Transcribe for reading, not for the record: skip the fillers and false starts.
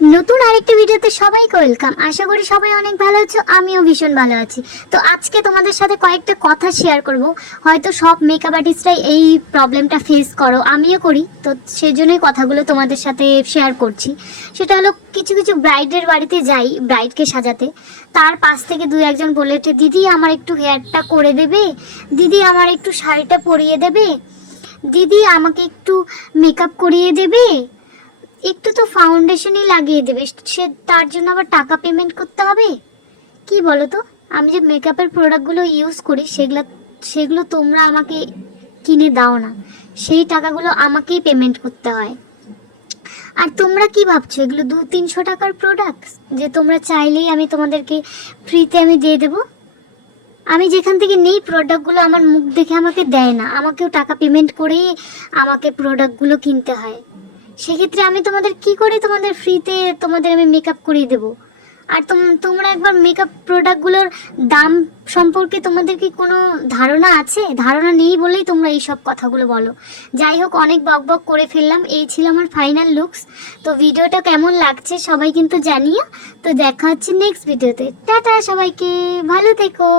নতুন আরেকটা ভিডিওতে সবাইকে ওয়েলকাম। আশা করি সবাই অনেক ভালো আছো, আমিও ভীষণ ভালো আছি। তো আজকে তোমাদের সাথে কয়েকটা কথা শেয়ার করব। হয়তো সব মেকআপ আর্টিস্টরাই এই প্রবলেমটা ফেস করো, আমিও করি, তো সেজন্যই কথাগুলো তোমাদের সাথে শেয়ার করছি। সেটা হলো কিছু কিছু ব্রাইডের বাড়িতে যাই ব্রাইডকে সাজাতে, তার পাশ থেকে দু একজন বলে ওঠে, দিদি আমার একটু হেয়ারটা করে দেবে, দিদি আমার একটু শাড়িটা পরিয়ে দেবে, দিদি আমাকে একটু মেকআপ করিয়ে দেবে, একটু তো ফাউন্ডেশনই লাগিয়ে দেবে, সে তার জন্য আবার টাকা পেমেন্ট করতে হবে। কি বলো তো, আমি যে মেকআপের প্রোডাক্টগুলো ইউজ করি সেগুলো সেগুলো তোমরা আমাকে কিনে দাও না, সেই টাকাগুলো আমাকেই পেমেন্ট করতে হয়। আর তোমরা কি ভাবছো এগুলো 200-300 টাকার প্রোডাক্ট যে তোমরা চাইলেই আমি তোমাদেরকে ফ্রিতে আমি দিয়ে দেবো? আমি যেখান থেকে নেই প্রোডাক্টগুলো আমার মুখ দেখে আমাকে দেয় না, আমাকেও টাকা পেমেন্ট করেই আমাকে প্রোডাক্টগুলো কিনতে হয়। সেক্ষেত্রে আমি তোমাদের কি করে তোমাদের ফ্রিতে তোমাদের আমি মেকআপ করিয়ে দেবো? আর তোমরা একবার মেকআপ প্রোডাক্টগুলোর দাম সম্পর্কে তোমাদের কি কোনো ধারণা আছে? ধারণা নেই বলেই তোমরা এই সব কথাগুলো বলো। যাই হোক, অনেক বক বক করে ফেললাম, এই ছিল আমার ফাইনাল লুকস। তো ভিডিওটা কেমন লাগছে সবাই কিন্তু জানিও। তো দেখা হচ্ছে নেক্সট ভিডিওতে। টাটা সবাইকে, ভালো থেকো।